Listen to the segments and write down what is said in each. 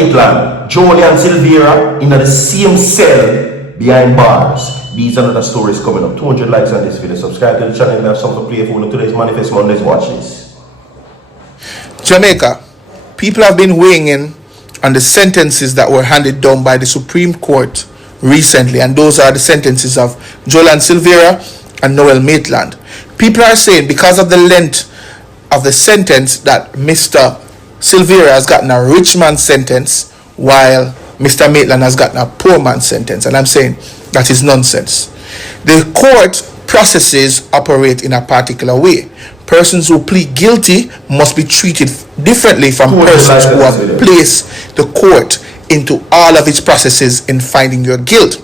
Maitland, JOLYAN Sylvera in the same cell behind bars. These and other stories coming up. 200 likes on this video. Subscribe to the channel. We have something to play for today's Manifest Mondays. Watch this. Jamaica, people have been weighing in on the sentences that were handed down by the Supreme Court recently, and those are the sentences of JOLYAN Sylvera and NOEL MAITLAND. People are saying because of the length of the sentence that Mr. Sylvera has gotten a rich man's sentence while Mr. Maitland has gotten a poor man's sentence, and I'm saying that is nonsense. The court processes operate in a particular way. Persons who plead guilty must be treated differently from persons who have placed the court into all of its processes in finding your guilt.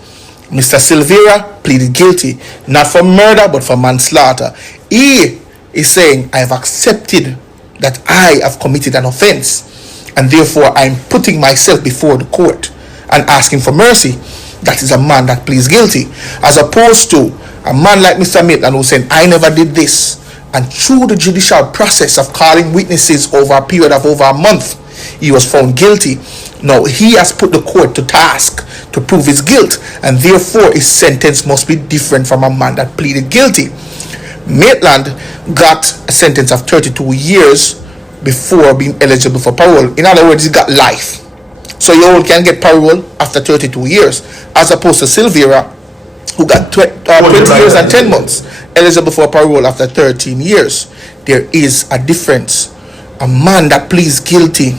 Mr. Sylvera pleaded guilty, not for murder, but for manslaughter. He is saying, I have accepted that I have committed an offense, and therefore I am putting myself before the court and asking for mercy. That is a man that pleads guilty, as opposed to a man like Mr. Maitland who said, I never did this. And through the judicial process of calling witnesses over a period of over a month, he was found guilty. Now he has put the court to task to prove his guilt, and therefore his sentence must be different from a man that pleaded guilty. Maitland got a sentence of 32 years before being eligible for parole. In other words, he got life. So you all can get parole after 32 years, as opposed to Sylvera, who got 20 years and 10 months, eligible for parole after 13 years. There is a difference. A man that pleads guilty,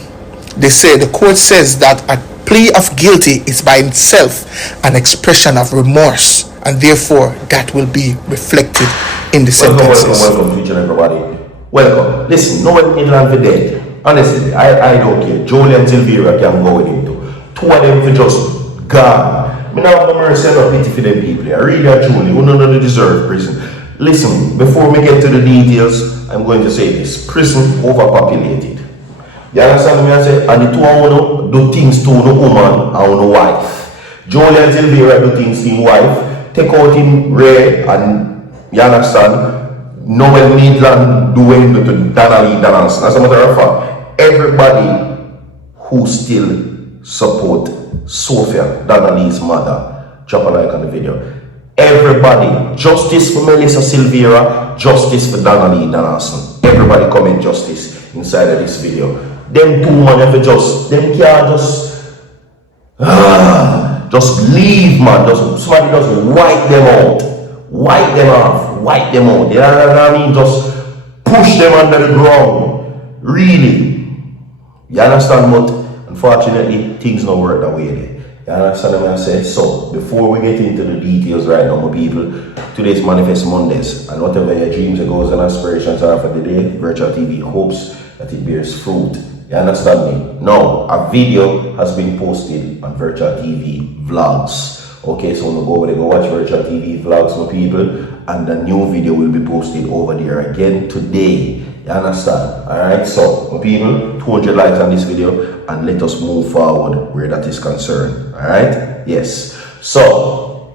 they say, the court says that a plea of guilty is by itself an expression of remorse, and therefore that will be reflected in the sentences. Welcome to each and everybody. Welcome. Listen, NOEL MAITLAND for dead. Honestly, I don't care. JOLYAN Sylvera can go with him too. Two of them for just God. I have no mercy or pity for them people. I really truly, who don't deserve prison. Listen, before we get to the details, I'm going to say this. Prison overpopulated. You understand me? I say, and the two of them do things to no woman and no wife. JOLYAN Sylvera do things to his wife. Take out him Ray, and you understand? NOEL MAITLAnd do anything to Donna. As a matter of fact, everybody who still support Sophia, Donnelly's mother, drop a like on the video. Everybody, justice for Melissa Sylvera, justice for Donnelly Donaldson. Everybody comment justice inside of this video. Them two man ever them can't just leave, man. Somebody just wipe them out. Wipe them off. Wipe them out. You know what I mean? Just push them under the ground. Really. You understand? But unfortunately, things don't work that way there. You understand what I say? So, before we get into the details right now, my people, today's Manifest Mondays, and whatever your dreams, your goals, and aspirations are for the day, Virtual TV hopes that it bears fruit. You understand me? Now, a video has been posted on Virtual TV Vlogs. Okay, so we'll go over there, go watch Virtual TV Vlogs, my people, and the new video will be posted over there again today. You understand? Alright, so my people, 200 likes on this video, and let us move forward where that is concerned. Alright? Yes. So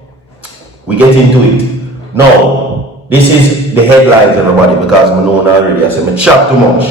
we get into it. Now, this is the headlines, everybody, because I know already. I said I chat too much.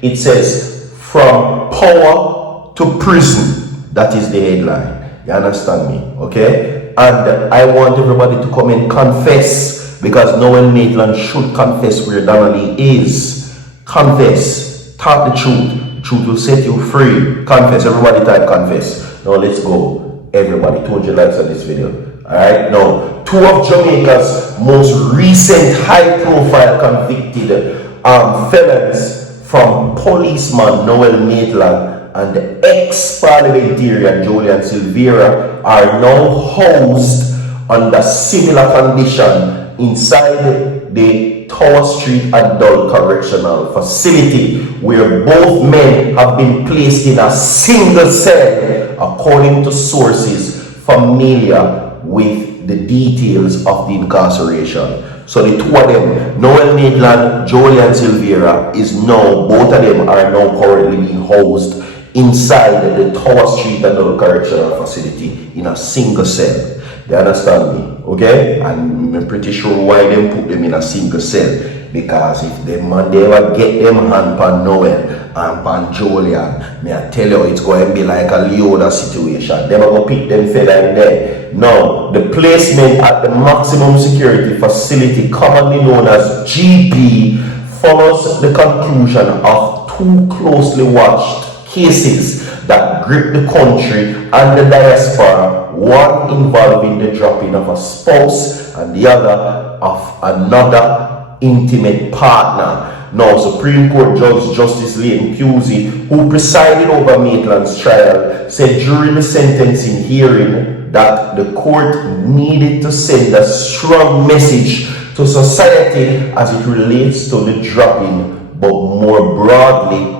It says from power to prison. That is the headline. You understand me? Okay? And I want everybody to come and confess, because NOEL MAITLAND should confess where Donnelly is. Confess. Talk the truth. The truth will set you free. Confess. Everybody type confess. Now let's go. Everybody, 200 likes on this video. Alright? Now, two of Jamaica's most recent high-profile convicted felons from policeman NOEL MAITLAND and the ex-parliamentarian JOLYAN Sylvera are now housed under similar condition inside the Tower Street Adult Correctional Facility, where both men have been placed in a single cell, according to sources familiar with the details of the incarceration. So the two of them, NOEL MAITLAND, JOLYAN Sylvera, both of them are now currently being housed inside the Tower Street Adult Correctional Facility in a single cell. You understand me? Okay? And I'm pretty sure why they put them in a single cell. because if them man they ever get them hand pan Noel and pan JOLYAN, me I tell you it's going to be like a Leoda situation. They will pick them fella in there. Now, the placement at the maximum security facility, commonly known as GP, follows the conclusion of two closely watched cases that grip the country and the diaspora, one involving the dropping of a spouse and the other of another intimate partner. Now, Supreme Court Judge Justice Leighton Pusey, who presided over Maitland's trial, said during the sentencing hearing that the court needed to send a strong message to society as it relates to the dropping, but more broadly,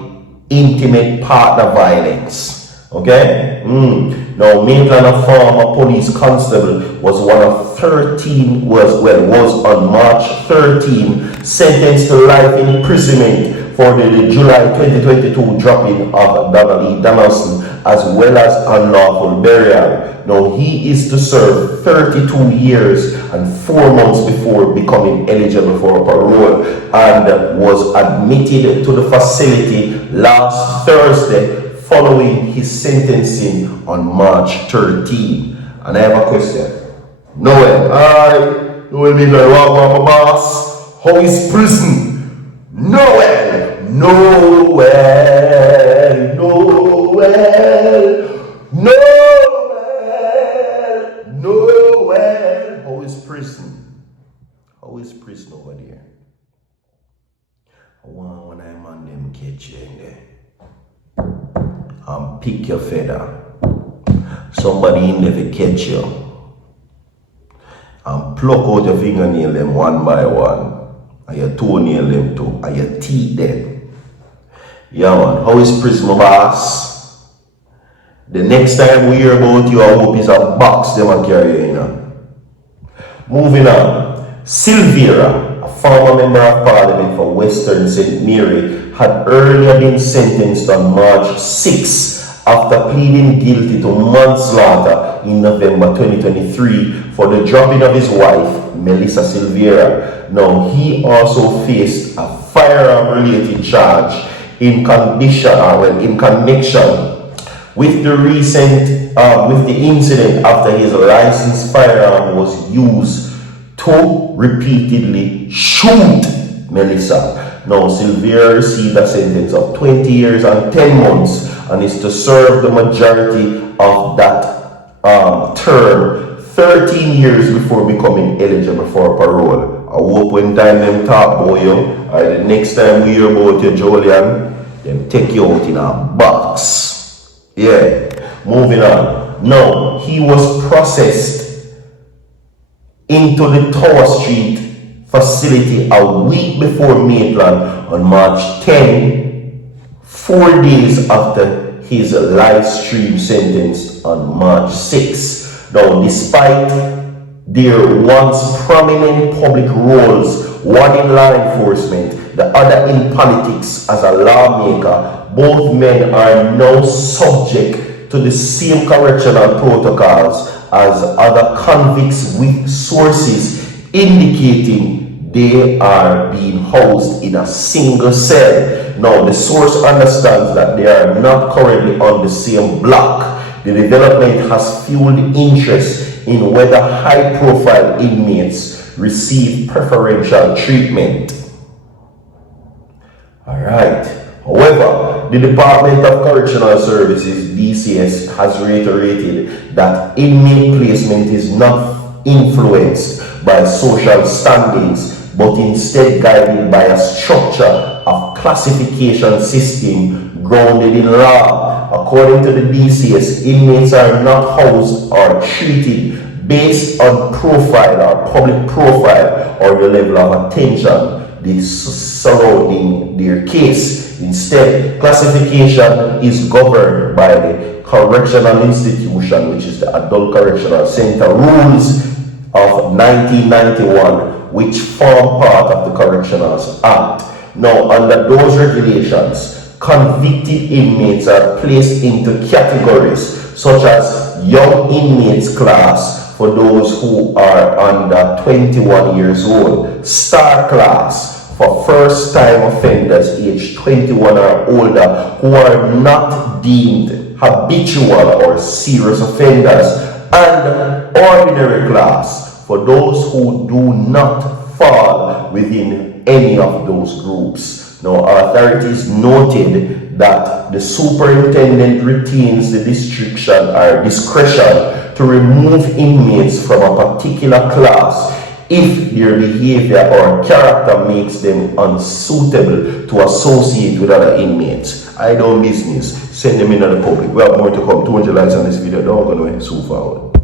intimate partner violence. Okay? Now, Maitland, a former police constable, was one of 13, was on March 13 sentenced to life imprisonment for the July 2022 dropping of Donna, as well as unlawful burial. Now, he is to serve 32 years and 4 months before becoming eligible for parole, and was admitted to the facility last Thursday following his sentencing on March 13. And I have a question. Noel, Noel Maitland, my boss. How is prison? Noel, how is prison? How is prison over there? I want when I'm on them catch you in there and pick your feather. Somebody in there to catch you and pluck out your fingernail them one by one, and your toenail them too, and your teeth them. Yeah man, how is prison, my boss? The next time we hear about you, I hope it's a box them and carry you, you know. Moving on, Sylvera, a former member of parliament for Western St. Mary, had earlier been sentenced on March 6 after pleading guilty to manslaughter in November 2023 for the dropping of his wife, Melissa Silvera. Now, he also faced a firearm-related charge in connection with the incident after his licensed firearm was used to repeatedly shoot Melissa. Now, Silvera received a sentence of 20 years and 10 months and is to serve the majority of that term 13 years before becoming eligible for parole. I hope when time them talk about you, or the next time we hear about you, JOLYAN, them take you out in a box. Yeah, moving on. Now, he was processed into the Tower Street facility a week before Maitland on March 10, 4 days after his live stream sentence on March 6. Now, despite their once prominent public roles, one in law enforcement, the other in politics as a lawmaker, both men are now subject to the same correctional protocols as other convicts, with sources indicating they are being housed in a single cell. Now, the source understands that they are not currently on the same block. The development has fueled interest in whether high-profile inmates receive preferential treatment. All right. However, the Department of Correctional Services, DCS, has reiterated that inmate placement is not influenced by social standings, but instead guided by a structure of classification system grounded in law. According to the DCS, inmates are not housed or treated based on profile or public profile or the level of attention surrounding their case. Instead, classification is governed by the correctional institution, which is the Adult Correctional Center rules of 1991, which form part of the Correctionals Act. Now, under those regulations, convicted inmates are placed into categories such as young inmates class for those who are under 21 years old, star class for first-time offenders aged 21 or older who are not deemed habitual or serious offenders, and ordinary class for those who do not fall within any of those groups. Now, authorities noted that the superintendent retains the discretion to remove inmates from a particular class if their behavior or character makes them unsuitable to associate with other inmates. I don't business. Send them in to the public. We have more to come. 200 likes on this video. Don't go nowhere. So forward.